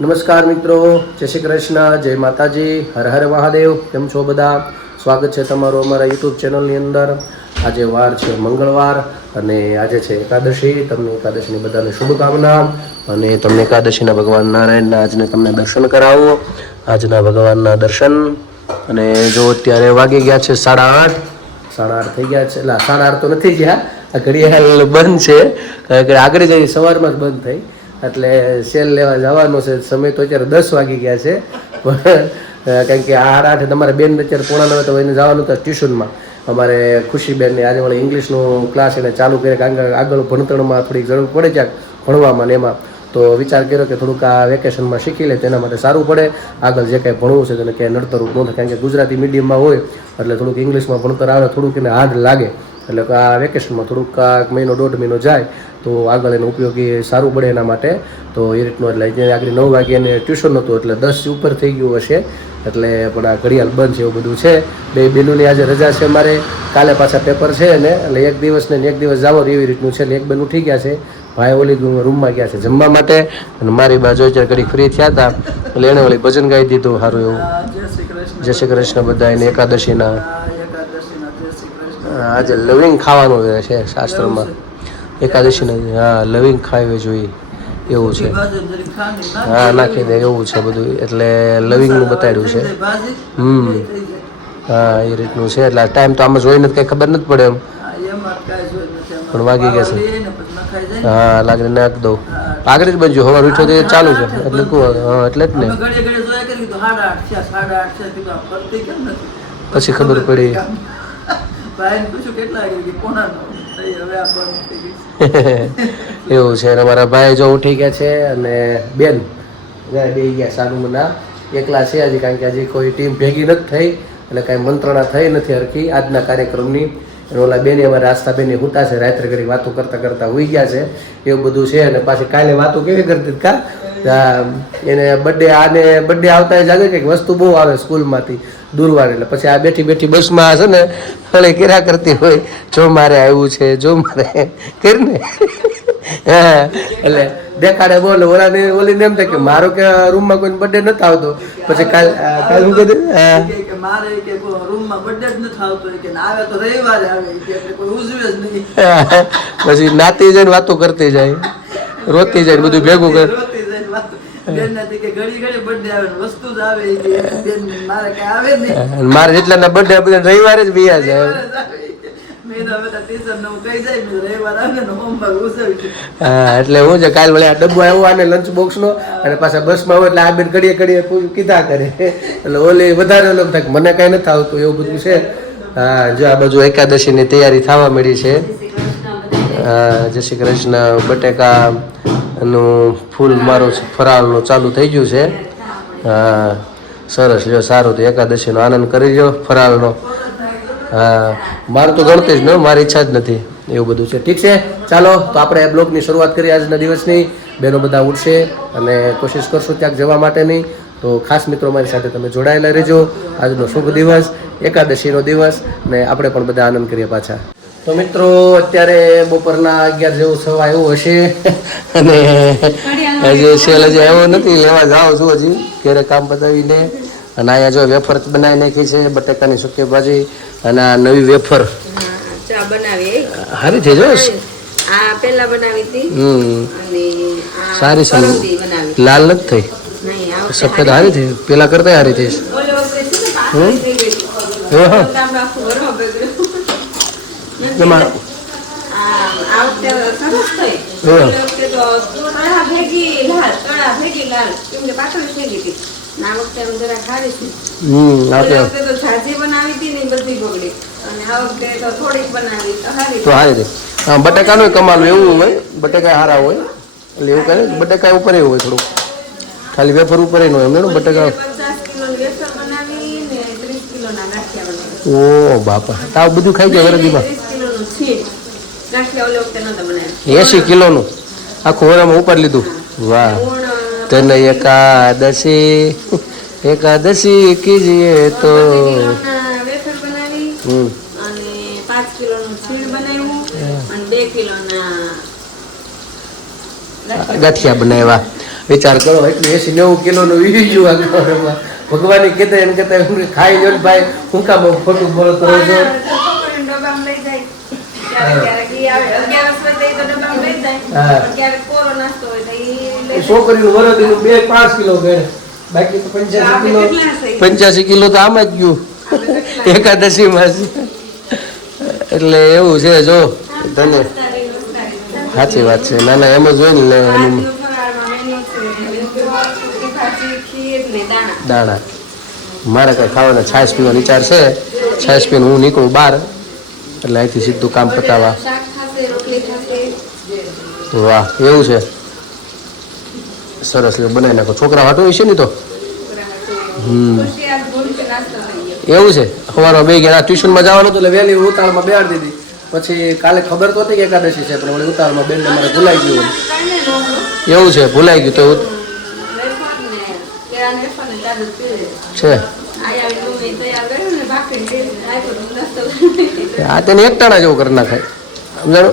નમસ્કાર મિત્રો, જય શ્રી કૃષ્ણ, જય માતાજી, હર હર મહાદેવ. કેમ છો બધા? સ્વાગત છે તમારું અમારા યુટ્યુબ ચેનલની અંદર. આજે વાર છે મંગળવાર અને આજે છે એકાદશી. તમને એકાદશીની બધાને શુભકામના અને તમને એકાદશીના ભગવાન નારાયણના આજને તમને દર્શન કરાવો. આજના ભગવાનના દર્શન. અને જો અત્યારે વાગી ગયા છે 8:30. 8:30 થઈ ગયા છે. એટલે 8:30 તો નથી ગયા, આ ઘડિયાળ બંધ છે. કારણ કે આગળ જઈ સવારમાં જ બંધ થઈ, એટલે સેલ લેવા જવાનો છે. સમય તો અત્યારે 10 વાગી ગયા છે, કારણ કે 8:30 તમારે બેન અત્યારે 8:45 તો એને જવાનું હતું ટ્યુશનમાં. અમારે ખુશીબેનને આજે વળી ઇંગ્લિશનું ક્લાસ એને ચાલુ કરે, કારણ કે આગળ ભણતરમાં થોડીક જરૂર પડે ક્યાંક ભણવામાં ને એમાં. તો વિચાર કર્યો કે થોડુંક આ વેકેશનમાં શીખી લે, તેના માટે સારું પડે. આગળ જે કાંઈ ભણવું છે તેને ક્યાંય નડતરૂપ ન થાય, કારણ કે ગુજરાતી મીડિયમમાં હોય એટલે થોડુંક ઇંગ્લિશમાં ભણતર આવે, થોડુંક એને હાર્ડ લાગે. એટલે કે આ વેકેશનમાં થોડુંક મહિનો 1.5 મહિનો જાય તો આગળ એને ઉપયોગી સારું પડે એના માટે. તો એ રીતનું એટલે જે આગળ 9 વાગે એને ટ્યુશન હતું એટલે 10 ઉપર થઈ ગયું હશે, એટલે પણ આ ઘડિયાળ બંધ છે એવું બધું છે. બે બેનોની આજે રજા છે અમારે, કાલે પાછા પેપર છે ને, એટલે એક દિવસ ને એક દિવસ જાવો એવી રીતનું છે. એટલે એક બેન ઉઠી ગયા છે, ભાઈ ઓલી રૂમમાં ગયા છે જમવા માટે, અને મારી બાજુ અત્યારે ઘડી ફ્રી થયા હતા એટલે એણે ઓલી ભજન ગાઈ દીધું સારું એવું. જય શ્રી કૃષ્ણ બધા એને એકાદશીના. આજે લવિંગ ખાવાનું છે શાસ્ત્રમાં, એકાદશીના. હા, લવિંગ ખાવી જોઈએ એવું છે. હા, નાખી દે એવું છે બધું, એટલે લવિંગનું બતાડ્યું છે. હા, એ રીતનું છે. એટલે ટાઈમ તો આમાં જોઈને કંઈ ખબર નથી પડે એમ, પણ વાગી ગયા છે. હા, લાગે નાખ દઉં. આગળ જ બનજો, હવાર ઉઠો તો ચાલુ છે એટલે હા, એટલે જ ને પછી ખબર પડી. એવું છે. અમારા ભાઈ જો ઉઠી ગયા છે અને બેન બે ગયા સાનુમના એકલા છે હજી, કારણ કે હજી કોઈ ટીમ ભેગી નથી થઈ, એટલે કાંઈ મંત્રણા થઈ નથી હરખી આજના કાર્યક્રમની. અને ઓલા બેને અમારે આસ્થા બેને હુતા છે, રાત્રે ઘડી વાતો કરતાં કરતાં હોઈ ગયા છે એવું બધું છે. અને પાછી કાલે વાતો કેવી કરતી કા એને બર્થડે આવતા જાગે કંઈક વસ્તુ બહુ આવે સ્કૂલમાંથી દૂરવાડ, એટલે પછી આ બેઠી બેઠી બસમાં છે ને હળે કેરા કરતી હોય, જો મારે આવ્યું છે, જો મારે કરીને. હા, એટલે દેખાડે બોલે ઓલાને ઓલીને એમ થાય કે મારો કે રૂમમાં કોઈ બર્થડે નથી આવતો. પછી કાલ હું કીધું મારે કે રૂમમાં બર્થડે જ નથી આવતો, કે આવે તો રવિવારે આવે, એટલે કોઈ ઉજવે જ નહીં. પછી નાતી જાય વાતો કરતી જાય, રોતી જાય, બધું ભેગું કરે. મારે જેટલા બર્થડે બધા રવિવારે જ બીયા જાય. હા, એટલે હું છે કાલ વળે આ ડબ્બો આવ્યો આને લંચ બોક્સ નો, અને પાછા બસમાં હોય એટલે આ બેન ઘડીએ ઘડીએ કીધા કરે, એટલે ઓલી વધારે ઓલો થાય મને કઈ નથી આવતું એવું બધું છે. હા, જો આ બાજુ એકાદશીની તૈયારી થવા મળી છે. જય શ્રી કૃષ્ણ. બટેકા નું ફૂલ મારું ફરાળનું ચાલુ થઈ ગયું છે. હા, સરસ. જો સારું, તો એકાદશીનો આનંદ કરી લો ફરાળનો. હા, મારું તો ગણતી જ ન, મારી ઈચ્છા જ નથી એવું બધું છે. ઠીક છે, ચાલો તો આપણે બ્લોગની શરૂઆત કરીએ આજના દિવસની. બહેનો બધા ઉઠશે અને કોશિશ કરશું ત્યાં જવા માટેની. તો ખાસ મિત્રો મારી સાથે તમે જોડાયેલા રહેજો. આજનો શુભ દિવસ, એકાદશીનો દિવસ, ને આપણે પણ બધા આનંદ કરીએ પાછા. તો મિત્રો અત્યારે બપોરના 11 જેવું સવા એવું હશે, અને હજી સેલ હજી આવ્યો નથી, લેવા જાઉં છું હજી ઘરે કામ બતાવીને. અને અહીંયા જો વેફર બનાવી નાખી છે, બટેકાની સૂકી ભાજી, અને આ નવી વેફર સારી થઈ જાય. સારી સારી લાલ નથી થઈ, સફેદ સારી થઈ, પેલા કરતા સારી થઈ. બટાકાનો કમાલ એવું હોય, બટાકા સારા હોય એટલે એવું કરે. બટાકા ઉપર એવું હોય થોડુંક, ખાલી વેફર ઉપર એનું એમ બટાકા. ઓ બાપા, તાવ બધું ખાઈ જાય વરદીમાં. 80 કિલોનું આખું વરામાં ઉપર લીધું. વાહ, તને એકાદશી કીજીએ તો. ગાંઠિયા બનાવ્યા. વિચાર કરો એટલું 80-90 કિલોનું વી ગયું આ ઘરમાં. ભગવાને કહેતા એને કહેતા હું ખાઈ લો ને ભાઈ હું કામ ખોટું બોલો કરો છો. છોકરીનું વરદીનું 2-5 કિલો ગણે બાકી તો 85 કિલો તો આમ જ ગયું એકાદશીમાં. એટલે એવું છે જો તને સાચી વાત છે. ના ના એમ જ હોય ને લેવાનું દાણા. મારે કઈ ખાવાના છાશ પીવાનો વિચાર છે. છાશ પીને હું નીકળું બહાર એટલે અહીંથી સીધું કામ પતાવવા. વાહ એવું છે સરસ બનાવી નાખો. છોકરા વાટો છે ને તો એવું છે. સવારમાં 2 ગયા ટ્યુશનમાં જવાનું હતું એટલે વહેલી ઉતાળમાં બેહાડી દીધી. પછી કાલે ખબર તો હતી કે એકાદશી છે પણ ઉતાળમાં બેન મારે ભૂલાઈ ગયું. એવું છે ભૂલાઈ ગયું તો છે. આ તેને એકટાણા જેવું કરી નાખાય સમજાણો.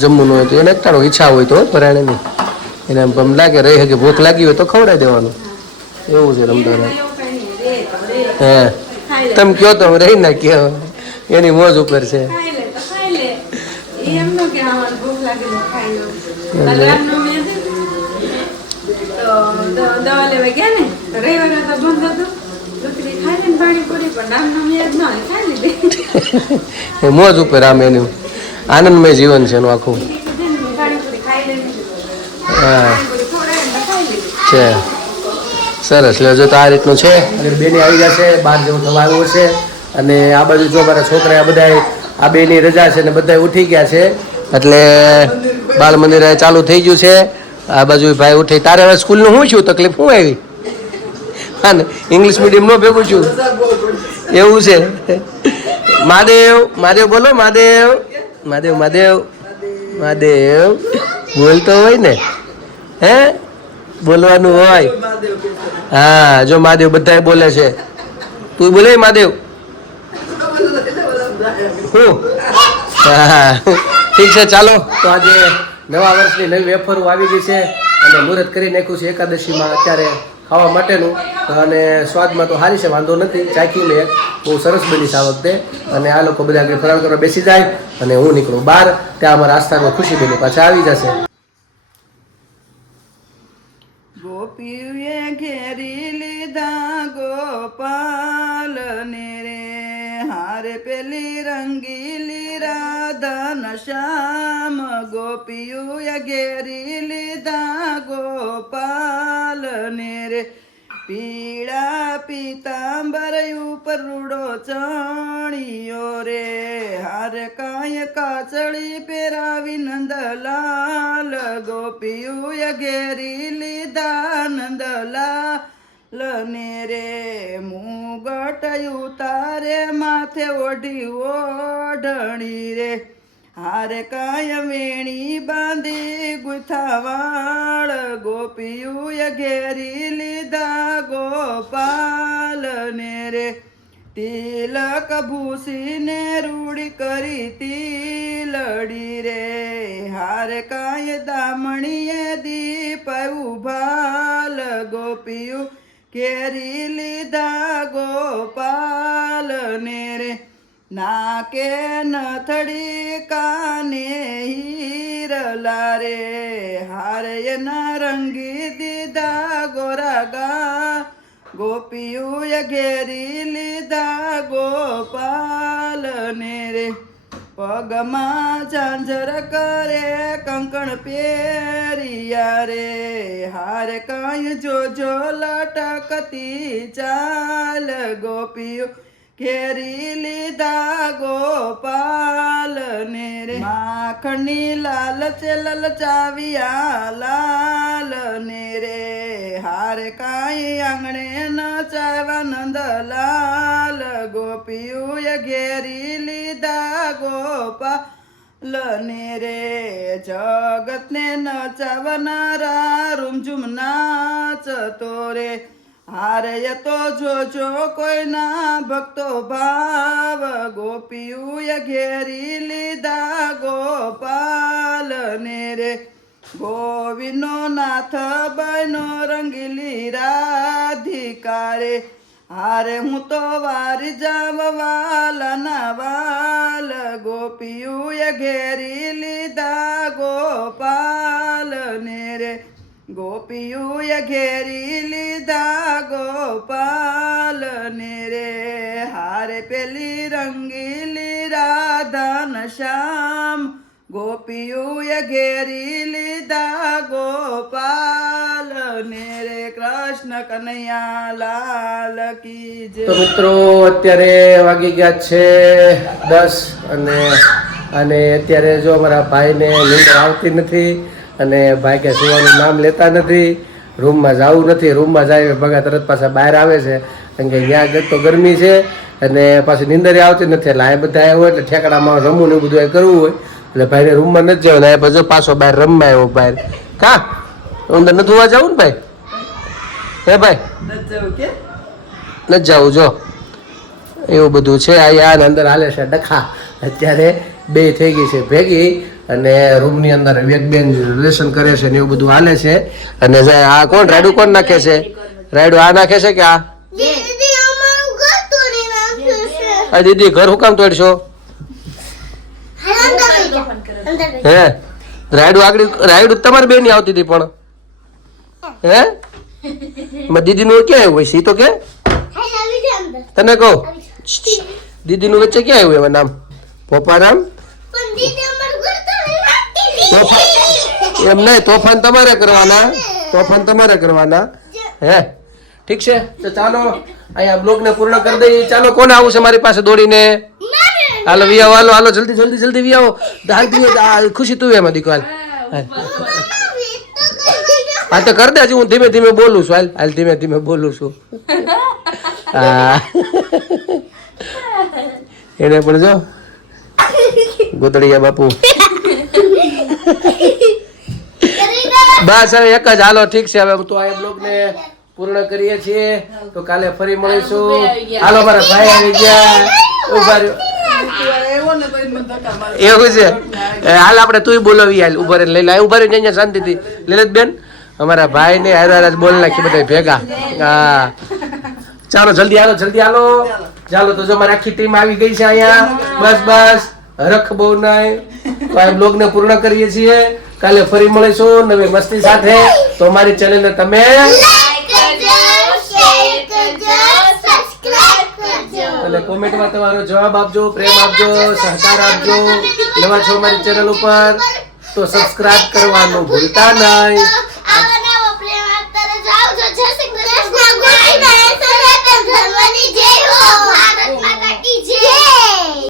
જમવું ન હોય તો એને એકટાણો ઈચ્છા હોય તો પરાણે નહીં એને એમ લાગે રહી શકે ભૂખ લાગી હોય તો ખવડાવી દેવાનું. એવું છે રમતા. હે તમે કયો તો રહી ના કયો એની મોજ ઉપર છે. મોજ ઉપર આમ એનું આનંદમય જીવન છે એનું આખું. હા છે સરસ. લેજો તો આ રીતનું છે. અને બેની આવી જશે 12 જેવું થવા આવ્યું છે. અને આ બાજુ જો મારા છોકરા બધા આ બેની રજા છે ને બધા ઉઠી ગયા છે એટલે બાળ મંદિર ચાલુ થઈ ગયું છે. આ બાજુ ભાઈ ઉઠી. તારે હવે સ્કૂલનું શું છું તકલીફ શું આવી? હા ને ઇંગ્લિશ મીડિયમ નો ભેગું છું એવું છે. મહાદેવ મહાદેવ બોલો મહાદેવ મહાદેવ મહાદેવ મહાદેવ બોલતો હોય ને હે બોલવાનું હોય. હા જો મહાદેવ બધા બોલે છે. તું બોલે મહાદેવ હું હા ઠીક છે ચાલો. તો આજે નવા વર્ષની નવી વેફરો આવી ગઈ છે અને મુહૂર્ત કરી નાખ્યું છે એકાદશીમાં અત્યારે ખાવા માટેનું. અને સ્વાદમાં તો સારી છે વાંધો નથી. ચાખી લે બહુ સરસ બની છે આ વખતે. અને આ લોકો બધા આગળ ફરાળ કરવા બેસી જાય અને હું નીકળું બહાર. ત્યાં અમારા આસ્થામાં ખુશી બેની પાછા આવી જશે. ગોપીએ ઘેરી લીધા ગોપાલને રે હારે પેલી રંગીલી રાધન શ્યામ. ગોપીએ ઘેરી લીધા ગોપાલને રે પીળા પીતાંબર ઉપર રૂડો ચણિયો રે હારે કાય કાચળી પહેરાવી નંદલાલ. ગોપીએ ઘેરી લીધા નંદલાલ ને રે મુગટ ઉતારે માથે ઓઢી ઓઢણી રે હારે કાય વેણી બાંધી ગુથાવાળ. ગોપીએ ઘેરી લીધા ગોપાલ ને રે તિલક ભૂસીને રૂડી કરી તિલડી રે હારે કાય દામણીએ દીપ ઉભાલ. ગોપીઓ ઘેરી લીધા ગોપાલ ને રે નાકે નથડી કાને હીરલા રે હારે એના રંગી દીધા ગોરાગા. ગોપીઓએ ઘેરી લીધા ગોપાલ ને રે પગમાં ઝાંઝર કરે કંકણ પહેરિયા રે હારે કાંઈ જોજો લટકતી ચાલ. ગોપીઓ ઘેરી લીધા ગોપાલ ને રે માખણની લાલચ લલચાવ્યા લાલ ને રે હારે કાંઈ આંગણે નચાવ્યા નંદલાલ. ગોપીઓએ ઘેરી લીધા ગોપાલ ને રે જગતને નચાવનારા રૂમઝુમ નાચતો રે હારે તો જોજો કોઈના ભક્તો ભાવ. ગોપીઓએ ઘેરી લીધા ગોપાલ ને રે ગોવિંદનો નાથ બનો રંગીલી રાધિકારે હારે હું તો વારી જાવ વાલના વાલ ગોપીઓએ ઘેરી લીધા ગોપાલ ને રે ગોપીઓએ ઘેરી લીધા ગોપાલ ને રે હારે પેલી રંગીલી રાધન શ્યામ ગોપીઓએ ઘેરી લીધા ગોપાલ ને રે કૃષ્ણ કનૈયા લાલ કી જય. તો મિત્રો અત્યારે વાગી ગયા છે 10 અને અત્યારે જો અમારા ભાઈને નીંદર આવતી નથી અને ભાઈ કે સુવાનું નામ લેતા નથી, રૂમમાં જવું નથી. રૂમમાં જાય ભગા તરત પાછા બહાર આવે છે કારણ કે ત્યાં તો ગરમી છે અને પાછી નીંદર આવતી નથી. એટલે આ બધા આવ્યા હોય એટલે ઠેકડામાં રમવું ને એવું બધું આ કરવું હોય એટલે ભાઈને રૂમમાં નથી જવાનું. આ પછી પાછો બહાર રમવા આવ્યો બહાર. કા અંદર નથી હોવા જવું ને ભાઈ? હે ભાઈ નથી જવું જો એવું બધું છે. અહીંયા અંદર હાલે છે ડખા. અત્યારે બે થઈ ગઈ છે ભેગી અને રૂમની અંદર એક બેન રિલેશન કરે છે ને એવું બધું હાલે છે. અને આ કોણ રાયડું કોણ નાખે છે? રાયડું આ નાખે છે કે આ દીદી ઘર હું કામ તોડશો? હે રાયડું તમારી બેન ની આવતી હતી પણ હે દીદી નું ક્યાં આવ્યું સી તો કે તને કહું દીદી નું વચ્ચે ક્યાં આવ્યું એમાં નામ પોપા નામ એમ નહીં તોફાન તમારે કરવાના હે ઠીક છે તો ચાલો અહીંયા બ્લોગ ને પૂર્ણ કરી દઈએ. ચાલો કોને આવું છે મારી પાસે દોડીને? હાલો વી આવો, હાલો હાલો જલ્દી વી આવો. ખુશી તું એમાં દીકો હાલ હા તો કરી દે. હું ધીમે ધીમે બોલું છું. હાલ ધીમે ધીમે બોલું છું. હા એને પણ જો ગોતડિયા બાપુ બસ હવે એક જ. હાલો ઠીક છે હવે તો આ બ્લોગ ને પૂર્ણ કરીએ છીએ. તો કાલે ફરી મળીશું. હાલો મારા ભાઈ આવી ગયા. ઉભા રહ્યો એવું છે. હાલ આપણે તું બોલાવી હાલ ઉભા લઈ લે. ઉભા રહીને અહીંયા શાંતિથી લલિત બેન અમારા ભાઈ ને હાર બોલ નાખી બધા ભેગા. હા ચાલો જલ્દી હાલો ચાલો. તો જો મારી આખી ટીમ આવી ગઈ છે અહીંયા. બસ હરખ બહુ નહીં. તો આ બ્લોગ ને પૂર્ણ કરીએ છીએ. કાલે ફરી મળીશું નવી મસ્તી સાથે. તો અમારી ચેનલ ને તમે અને કોમેન્ટમાં તમારો જવાબ આપજો, પ્રેમ આપજો, સહકાર આપજો. નવા છો અમારી ચેનલ ઉપર તો સબસ્ક્રાઇબ કરવાનું ભૂલતા નહીં.